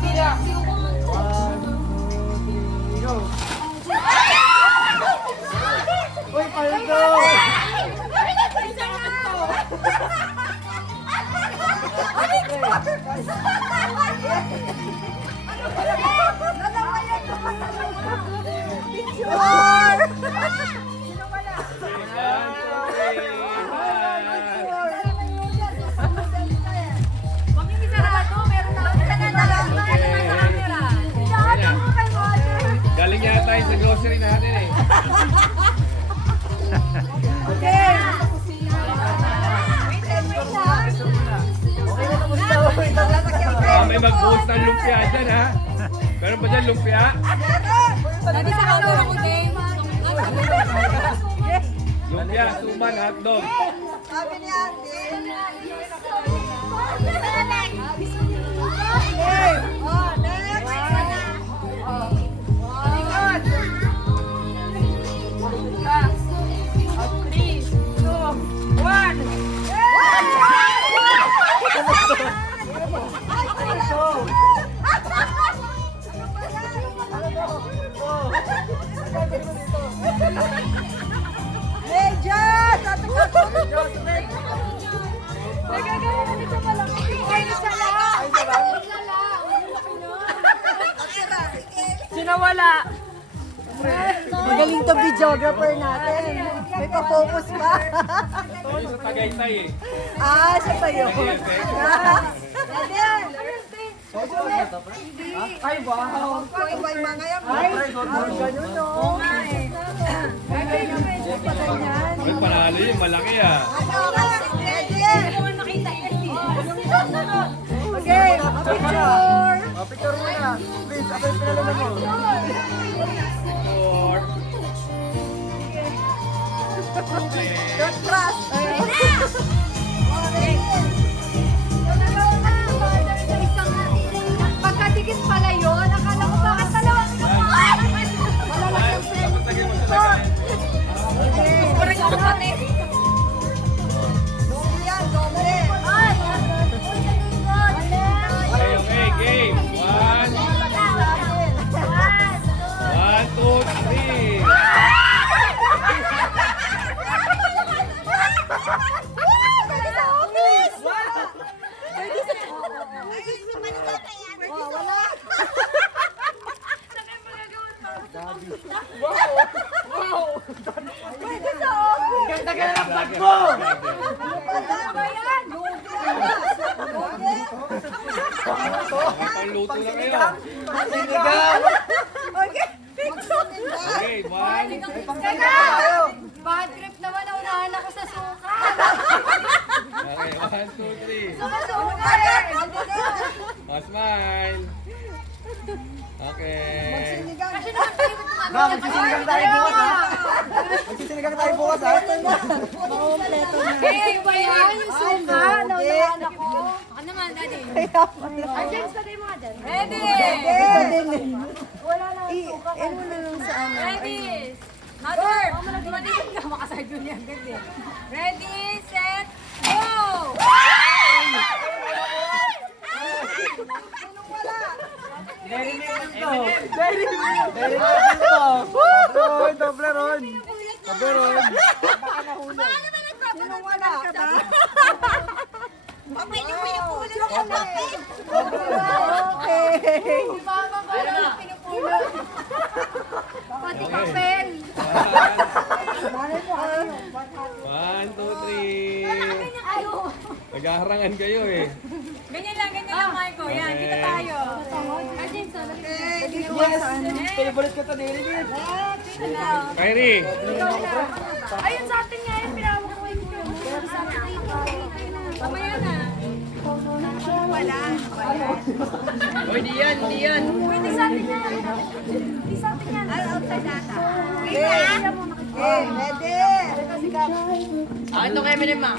kabila. Uy, paldo! Galing yata tayo sa grocery natin eh. Okay. May mag-post ng lumpia dyan ha. Meron ba dyan lumpia? Dati sa camera ko, game. Lumpia, suman, hotdog. Sabi ni Ate. Hey, Jess! Ate ka po! Nagagawa na nito malaki. Ay, isa lang. Isa lang. Sino wala? Magaling to videographer natin. May pa-focus pa. Ito sa Tagaytay eh. Ah, siya pa yun. Ay, wow. Ay, mga yan. Ay, ganun o. Ay, panalo yun, malaki ah. Okay, picture. Picture mo na. Please, ako yung pinalaman mo. Or, Don't trust. Pagkadikit pala yun, akala ko bakit dalawa. tapos mo sa lagay. Parang yung kapatid. Yan, doble. Okay, okay, game. One, two, three. Ganda ka na ng bag mo. Pangluto na kayo. Sinigang! Okay. Okay, one. Bad trip naman, naunahan ako sa suka. Okay, one, two, three. Smile. Okay. Kasi naman pinipit mo kami. Ma, magsisinigang tayo bukas ha? Magsisinigang tayo bukas ha? Eh, iba yan, yung suka. Naunahan ako. Baka naman, daddy. Arjen, sabay mo nga dyan. Ready! Wala na ang suka. Ano na lang sa ano. Ready! Mother! Dumating ka, makasardo niya agad eh. Ready, set, go! Very meron to. Very meron to. Ron, doble Ron. Doble Ron. Sino wala ka ba? Papay, mo yung ulo Okay. Okay. Mama ko lang pinupulo. Pati papel. Malay mo kayo. One, two, three. Ganyan kayo. Naghaharangan kayo eh. Ganyan lang, Marco. Yan, kita tayo. Arjen, sa Yes. Favorite ko to dili. Kyrie. ayun sa atin nga yun, pinawag ko yung mamaya na. Wala. Oy, di yan, di yan. Pwede sa atin yan. Hindi sa atin yan. Outside data. Okay. Okay, ready. Ito kayo minim, ma.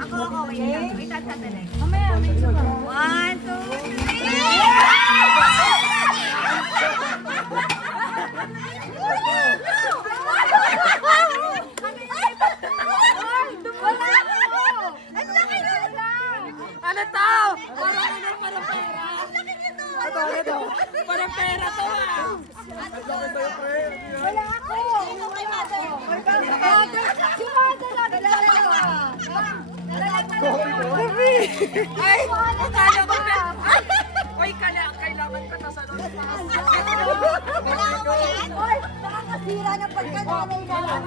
Ako, wait. Wait, tatatalag. Mamaya, may isa pa. 1, 2, 3. Ano to? Parang pera. Ito. Parang pera to ah. Wala ako. Sino kay mother? Si mother lang. Dalawa. Ay, akala ko na. Ay, kailangan ka na sa loob. Wala ako yan. Oy, nakakasira ng pagkakanay na lang.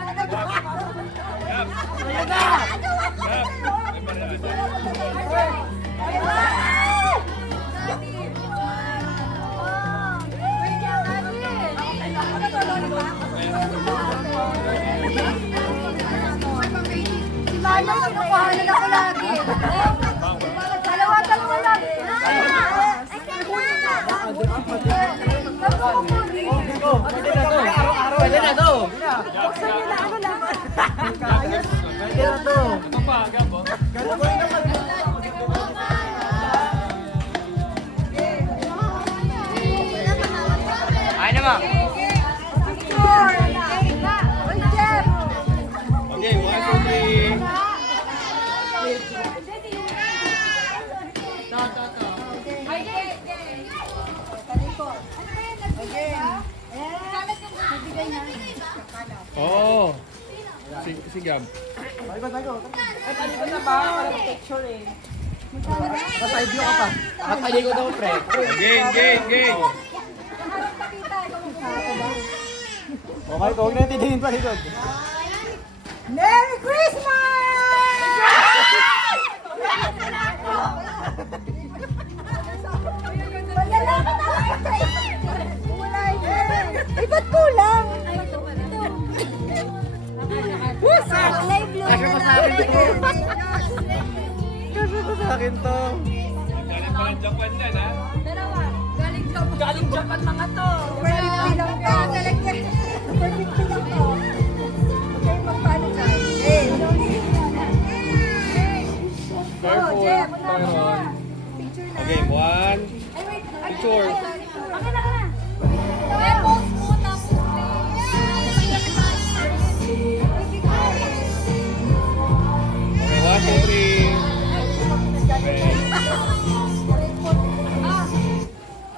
Si Mano, kinukuhanan ako lagi. Dalawa lang. Pwede na to. Pwede na to. Ito pa, Gabo. Ay naman. Okay, 1, 2, 3. Oo. Si Gab. Kaside view ka pa. Nakatayo daw, pre. Game. Okay, huwag na titingin pa likod. Merry Christmas! Ay, ba't kulang? Kulay blue. Kasya ko sa akin to. Kasya ko sa akin to. Galing pa ng Japan yan, ha? Galing Japan mga to. Perfect lang ka. Perfect lang ka. Okay, magpaano ka? Hey. Careful. Jeff. Tyron. Picture na. Okay, 1. Picture. Okay, 1, 2, 3. Okay.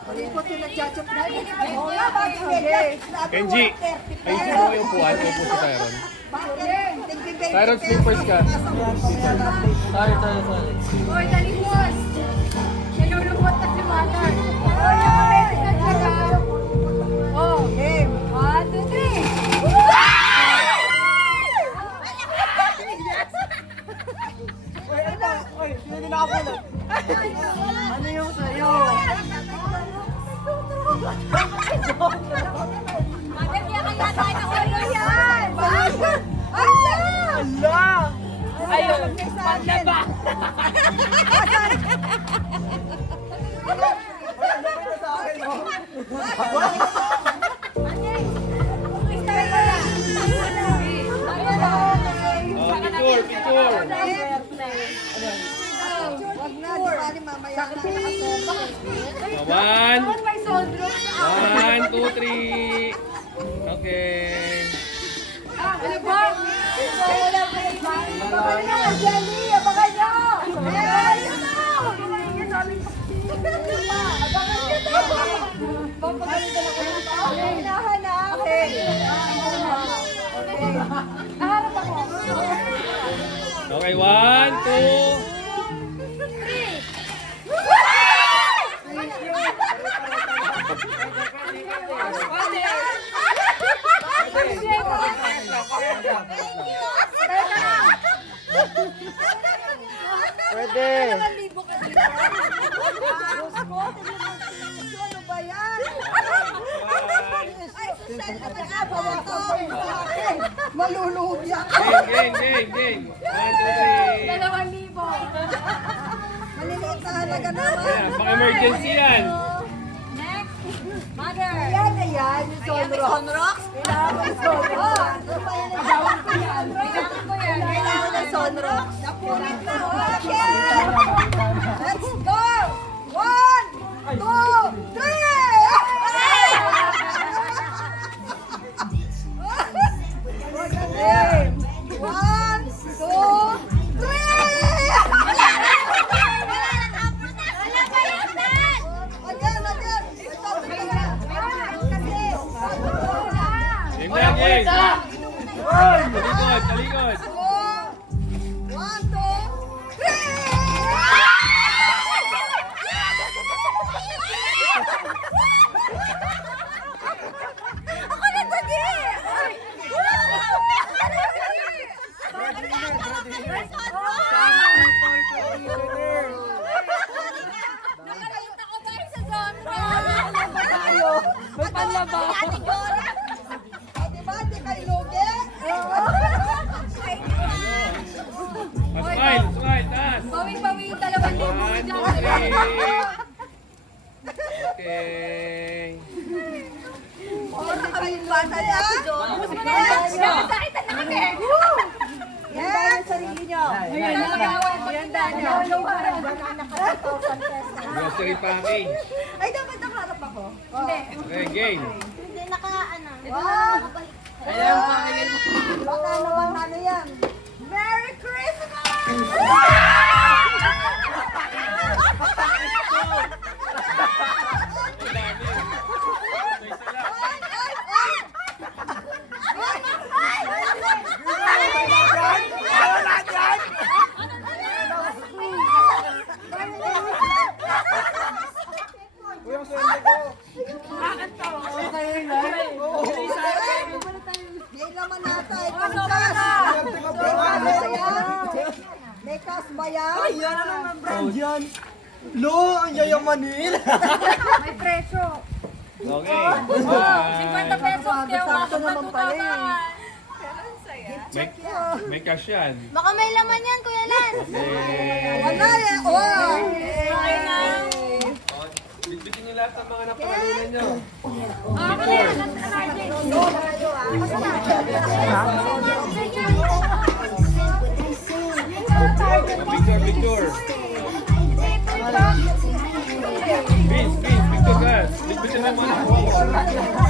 Palipot yung nagchachop na. Oo nga, bakit ganyan? Kenji, ayusin mo yung upuan. Upo si Tyron. Bakit? Tyron, slippers ka. Sorry. Oy, dalimos. Nilulubot na si Mother. Oh, game. 1, 2, 3. Oy, sino din nakapulot? Ano yung sa'yo? Mother, kaya kaya tayo na ulo yan. Ala! Ayun, panda ba? Oh, picture. Wag na, di ba ni mamaya na nakasoma. 1, May sondro. 1, 2, 3. Okay. Ano ba? Wala pa yung baka nyo, Jelly! Baka nyo! Abangan nyo to! Abangan nyo to! Papagalitan ako ng tao. Hinahanapin. Naharap ako. Okay, 1, 2. Pwede. Libo ka dito. Diyos ko, ano ba yan? Ay, susay ka na bawasan mo yung sa akin. Maluluhog yan. Game. 1, 2, 3. 2,000. Maliliit na halaga naman. Ayan, pang emergency yan. Next. Mother. Ayan na yan, yung Sonrox. Kailangan ng Sonrox. Kailangan ko yan. Kailangan ng Sonrox. Napunit na. Okay. Let's go. 1, 2, 3. Game. 1, 2, 3. Again. Ate Dora. Diba, di kayo lugi? Smile, smile, taas. Bawing-bawi yung 2,000 One, dyan. okay. Ora kayo bata niya. Tapos mo na yan. Pinakasakitan na kami. Yan ba yung sarili nyo? Ayan na mag-away. Maganda niyo. Grocery packing. Ay, dapat nakaharap ako. Hindi. Okay, game. Hindi naka-ano. Wow! Ayan, pakinggan mo. Baka naman ano yan. Merry Christmas! Uy, ang swerte ko. May laman nata. Ikaw kas. Swerte ko, bro. May kas ba yan? Ay, yan na naman, brand yan. Lo, ang yayamanin. May presyo. Okay. 50 pesos. Kaya Sakto umabot ng naman pala eh. 2,000. May cash yan. Baka may laman yan, Kuya Lance. Okay. Wala eh. Wow! Okay na. Bitbitin niyo lahat ng mga napakalunan niyo. Ako na yan. Picture, picture. Vince, picture ka. Bitbitin mo mga